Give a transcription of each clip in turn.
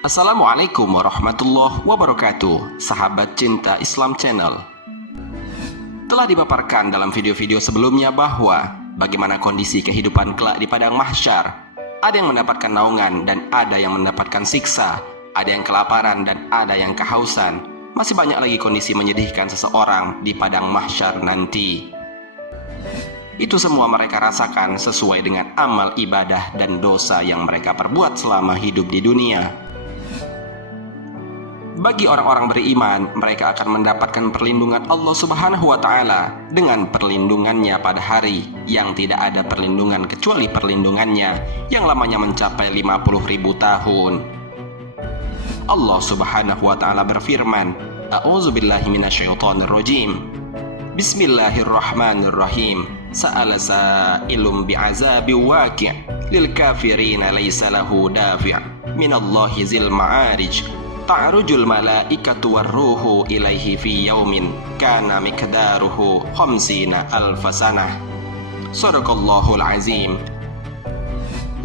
Assalamualaikum warahmatullahi wabarakatuh, sahabat cinta Islam Channel. Telah dipaparkan dalam video-video sebelumnya bahwa bagaimana kondisi kehidupan kelak di padang mahsyar. Ada yang mendapatkan naungan dan ada yang mendapatkan siksa, ada yang kelaparan dan ada yang kehausan. Masih banyak lagi kondisi menyedihkan seseorang di padang mahsyar nanti. Itu semua mereka rasakan sesuai dengan amal ibadah dan dosa yang mereka perbuat selama hidup di dunia. Bagi orang-orang beriman, mereka akan mendapatkan perlindungan Allah Subhanahu wa Ta'ala dengan perlindungannya pada hari yang tidak ada perlindungan kecuali perlindungannya yang lamanya mencapai 50.000 tahun. Allah Subhanahu wa Ta'ala berfirman, A'udzubillahi minasyaitonirrajim. Bismillahirrahmanirrahim. Sa'ala sa'ilum bi'azabi waqi' lil kafirina laysa lahu dafi' minallahi zil ma'arij. Ta'rujul malaikatu warruhu ilaihi fi yaumin kana miqdaruhu khamsina alfasanah. Shadaqallahul azim.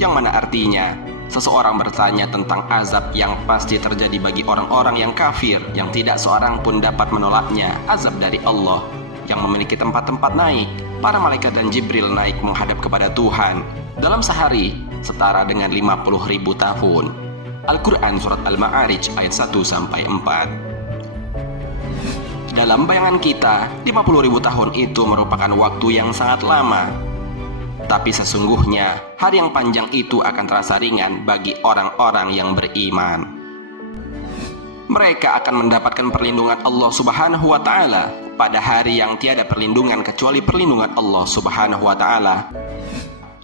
Yang mana artinya, seseorang bertanya tentang azab yang pasti terjadi bagi orang-orang yang kafir, yang tidak seorang pun dapat menolaknya, azab dari Allah yang memiliki tempat-tempat naik. Para malaikat dan Jibril naik menghadap kepada Tuhan dalam sehari setara dengan 50.000 tahun. Al-Quran Surat Al-Ma'arij ayat 1-4. Dalam bayangan kita, 50.000 tahun itu merupakan waktu yang sangat lama. Tapi sesungguhnya, hari yang panjang itu akan terasa ringan bagi orang-orang yang beriman. Mereka akan mendapatkan perlindungan Allah Subhanahu wa Ta'ala pada hari yang tiada perlindungan kecuali perlindungan Allah Subhanahu wa Ta'ala.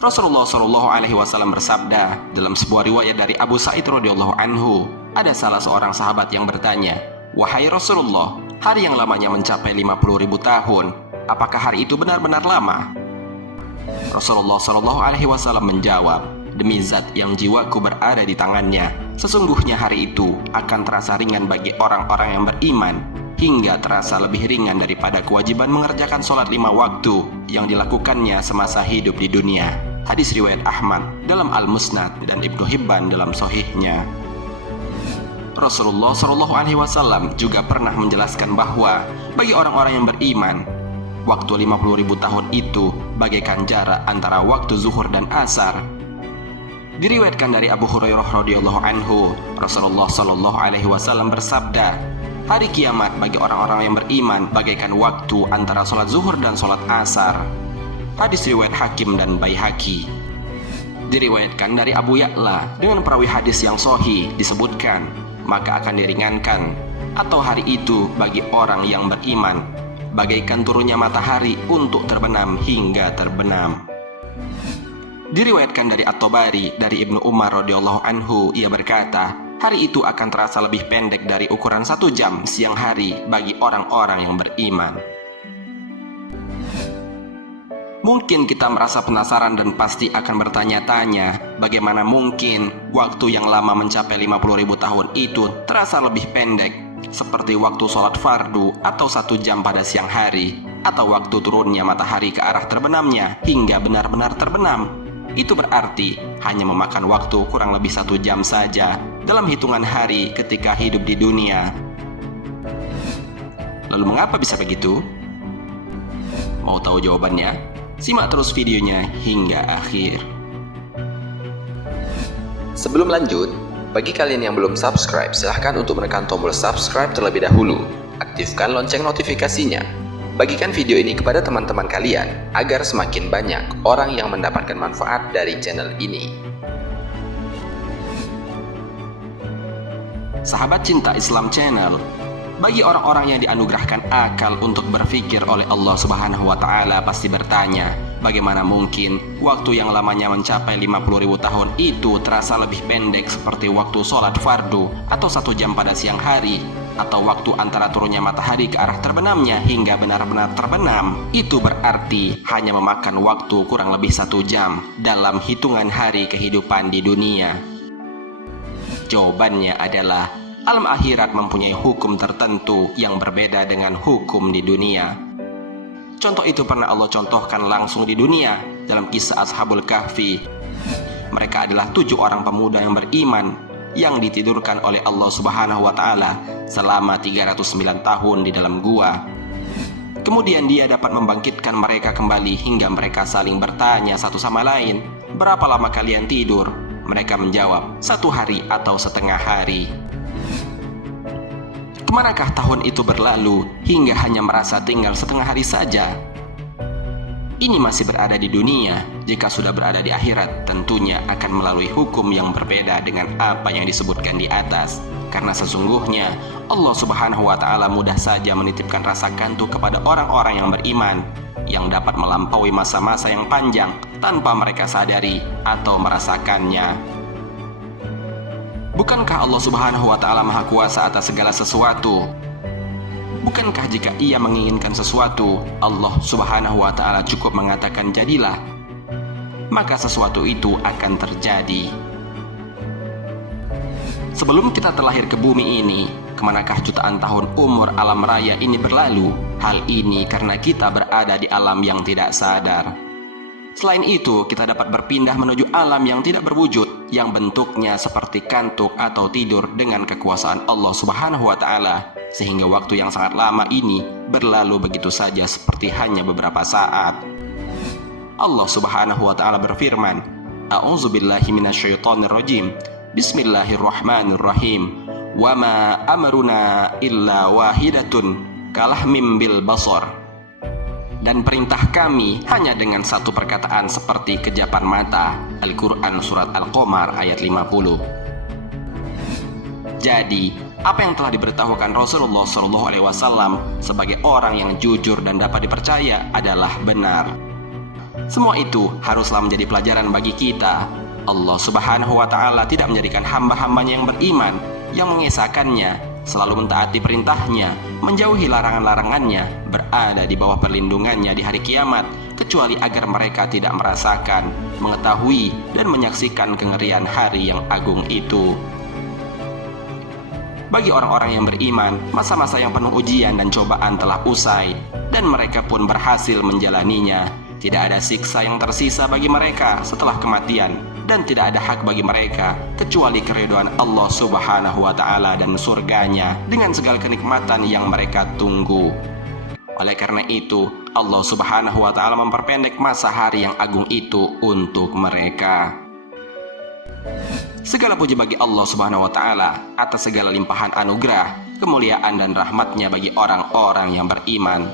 Rasulullah Shallallahu Alaihi Wasallam bersabda dalam sebuah riwayat dari Abu Sa'id radhiyallahu anhu, ada salah seorang sahabat yang bertanya, "Wahai Rasulullah, hari yang lamanya mencapai 50.000 tahun, apakah hari itu benar-benar lama?" Rasulullah Shallallahu Alaihi Wasallam menjawab, "Demi zat yang jiwaku berada di tangannya, sesungguhnya hari itu akan terasa ringan bagi orang-orang yang beriman, hingga terasa lebih ringan daripada kewajiban mengerjakan sholat 5 waktu yang dilakukannya semasa hidup di dunia." Hadis riwayat Ahmad dalam Al-Musnad dan Ibnu Hibban dalam Sahihnya. Rasulullah Shallallahu Alaihi Wasallam juga pernah menjelaskan bahwa bagi orang-orang yang beriman, waktu 50.000 tahun itu bagaikan jarak antara waktu zuhur dan asar. Diriwayatkan dari Abu Hurairah radhiyallahu anhu, Rasulullah Shallallahu Alaihi Wasallam bersabda, hari kiamat bagi orang-orang yang beriman bagaikan waktu antara sholat zuhur dan sholat asar. Hadis riwayat Hakim dan Baihaqi. Diriwayatkan dari Abu Ya'la dengan perawi hadis yang sahih disebutkan, maka akan diringankan atau hari itu bagi orang yang beriman bagaikan turunnya matahari untuk terbenam hingga terbenam. Diriwayatkan dari At-Tabari dari Ibnu Umar radhiyallahu anhu, ia berkata, hari itu akan terasa lebih pendek dari ukuran 1 jam siang hari bagi orang-orang yang beriman. Mungkin kita merasa penasaran dan pasti akan bertanya-tanya, bagaimana mungkin waktu yang lama mencapai 50.000 tahun itu terasa lebih pendek, seperti waktu sholat fardu atau 1 jam pada siang hari, atau waktu turunnya matahari ke arah terbenamnya hingga benar-benar terbenam. Itu berarti hanya memakan waktu kurang lebih 1 jam saja dalam hitungan hari ketika hidup di dunia. Lalu mengapa bisa begitu? Mau tahu jawabannya? Simak terus videonya hingga akhir. Sebelum lanjut, bagi kalian yang belum subscribe, silahkan untuk menekan tombol subscribe terlebih dahulu. Aktifkan lonceng notifikasinya. Bagikan video ini kepada teman-teman kalian, agar semakin banyak orang yang mendapatkan manfaat dari channel ini. Sahabat cinta Islam Channel, bagi orang-orang yang dianugerahkan akal untuk berpikir oleh Allah Subhanahu wa Ta'ala pasti bertanya, bagaimana mungkin waktu yang lamanya mencapai 50.000 tahun itu terasa lebih pendek seperti waktu sholat fardu atau 1 jam pada siang hari, atau waktu antara turunnya matahari ke arah terbenamnya hingga benar-benar terbenam. Itu berarti hanya memakan waktu kurang lebih 1 jam dalam hitungan hari kehidupan di dunia. Jawabannya adalah alam akhirat mempunyai hukum tertentu yang berbeda dengan hukum di dunia. Contoh itu pernah Allah contohkan langsung di dunia dalam kisah Ashabul Kahfi. Mereka adalah 7 orang pemuda yang beriman yang ditidurkan oleh Allah Subhanahu wa Ta'ala selama 309 tahun di dalam gua. Kemudian Dia dapat membangkitkan mereka kembali hingga mereka saling bertanya satu sama lain, "Berapa lama kalian tidur?" Mereka menjawab, 1 hari atau setengah hari. Kemanakah tahun itu berlalu hingga hanya merasa tinggal setengah hari saja? Ini masih berada di dunia. Jika sudah berada di akhirat, tentunya akan melalui hukum yang berbeda dengan apa yang disebutkan di atas. Karena sesungguhnya Allah Subhanahu wa Ta'ala mudah saja menitipkan rasa kantuk kepada orang-orang yang beriman, yang dapat melampaui masa-masa yang panjang tanpa mereka sadari atau merasakannya. Bukankah Allah Subhanahu wa Ta'ala Maha Kuasa atas segala sesuatu? Bukankah jika Ia menginginkan sesuatu, Allah Subhanahu wa Ta'ala cukup mengatakan jadilah, maka sesuatu itu akan terjadi. Sebelum kita terlahir ke bumi ini, kemanakah jutaan tahun umur alam raya ini berlalu? Hal ini karena kita berada di alam yang tidak sadar. Selain itu, kita dapat berpindah menuju alam yang tidak berwujud, yang bentuknya seperti kantuk atau tidur dengan kekuasaan Allah Subhanahu wa Ta'ala, sehingga waktu yang sangat lama ini berlalu begitu saja seperti hanya beberapa saat. Allah Subhanahu wa Ta'ala berfirman, "A'udzubillahi minasyaitonirrajim. Bismillahirrahmanirrahim. Wa ma amruna illa wahidatun kalahmim bil basar." Dan perintah kami hanya dengan satu perkataan seperti kejapan mata. Al-Quran Surat Al-Qamar ayat 50. Jadi, apa yang telah diberitahukan Rasulullah SAW sebagai orang yang jujur dan dapat dipercaya adalah benar. Semua itu haruslah menjadi pelajaran bagi kita. Allah Subhanahu wa Ta'ala tidak menjadikan hamba-hambanya yang beriman, yang mengesahkannya, selalu mentaati perintahnya, menjauhi larangan-larangannya, berada di bawah perlindungannya di hari kiamat, kecuali agar mereka tidak merasakan, mengetahui, dan menyaksikan kengerian hari yang agung itu. Bagi orang-orang yang beriman, masa-masa yang penuh ujian dan cobaan telah usai, dan mereka pun berhasil menjalaninya. Tidak ada siksa yang tersisa bagi mereka setelah kematian, dan tidak ada hak bagi mereka kecuali keridhaan Allah Subhanahu wa Ta'ala dan surganya dengan segala kenikmatan yang mereka tunggu. Oleh karena itu, Allah Subhanahu wa Ta'ala memperpendek masa hari yang agung itu untuk mereka. Segala puji bagi Allah Subhanahu wa Ta'ala atas segala limpahan anugerah, kemuliaan dan rahmatnya bagi orang-orang yang beriman.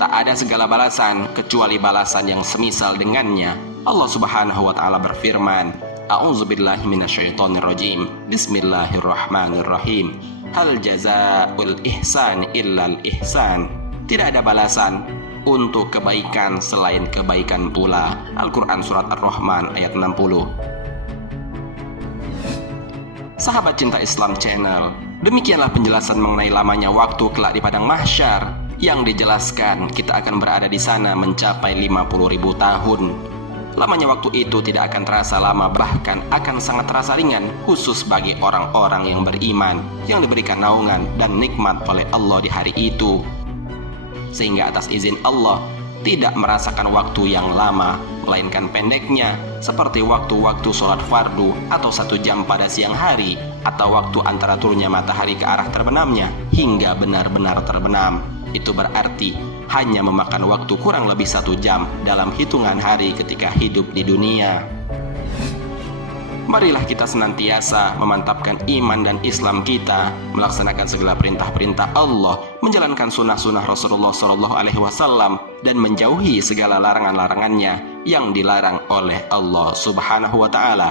Tak ada segala balasan kecuali balasan yang semisal dengannya. Allah Subhanahu wa Ta'ala berfirman, "A'udzubillahi minasyaitonirrajim. Bismillahirrahmanirrahim. Hal jazaa'ul ihsan illal ihsan." Tidak ada balasan untuk kebaikan selain kebaikan pula. Al-Quran Surat Ar-Rahman ayat 60. Sahabat Cinta Islam Channel, demikianlah penjelasan mengenai lamanya waktu kelak di padang mahsyar, yang dijelaskan kita akan berada di sana mencapai 50.000 tahun. Lamanya waktu itu tidak akan terasa lama, bahkan akan sangat terasa ringan, khusus bagi orang-orang yang beriman, yang diberikan naungan dan nikmat oleh Allah di hari itu. Sehingga atas izin Allah, tidak merasakan waktu yang lama, melainkan pendeknya, seperti waktu-waktu sholat fardu, atau 1 jam pada siang hari, atau waktu antara turunnya matahari ke arah terbenamnya, hingga benar-benar terbenam. Itu berarti hanya memakan waktu kurang lebih 1 jam dalam hitungan hari ketika hidup di dunia. Marilah kita senantiasa memantapkan iman dan Islam kita, melaksanakan segala perintah-perintah Allah, menjalankan sunnah-sunnah Rasulullah SAW, dan menjauhi segala larangan-larangannya yang dilarang oleh Allah Subhanahu wa Ta'ala.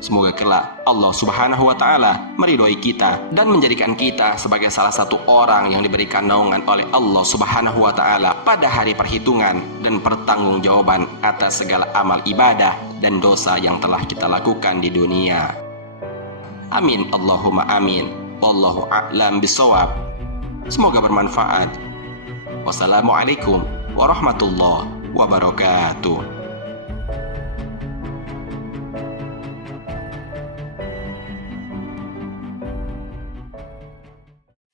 Semoga kelak Allah Subhanahu wa Ta'ala meridhoi kita dan menjadikan kita sebagai salah satu orang yang diberikan naungan oleh Allah Subhanahu wa Ta'ala pada hari perhitungan dan pertanggungjawaban atas segala amal ibadah dan dosa yang telah kita lakukan di dunia. Amin Allahumma amin. Wallahu a'lam bishawab. Semoga bermanfaat. Wassalamualaikum warahmatullahi wabarakatuh.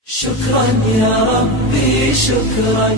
شكرا يا ربي شكرا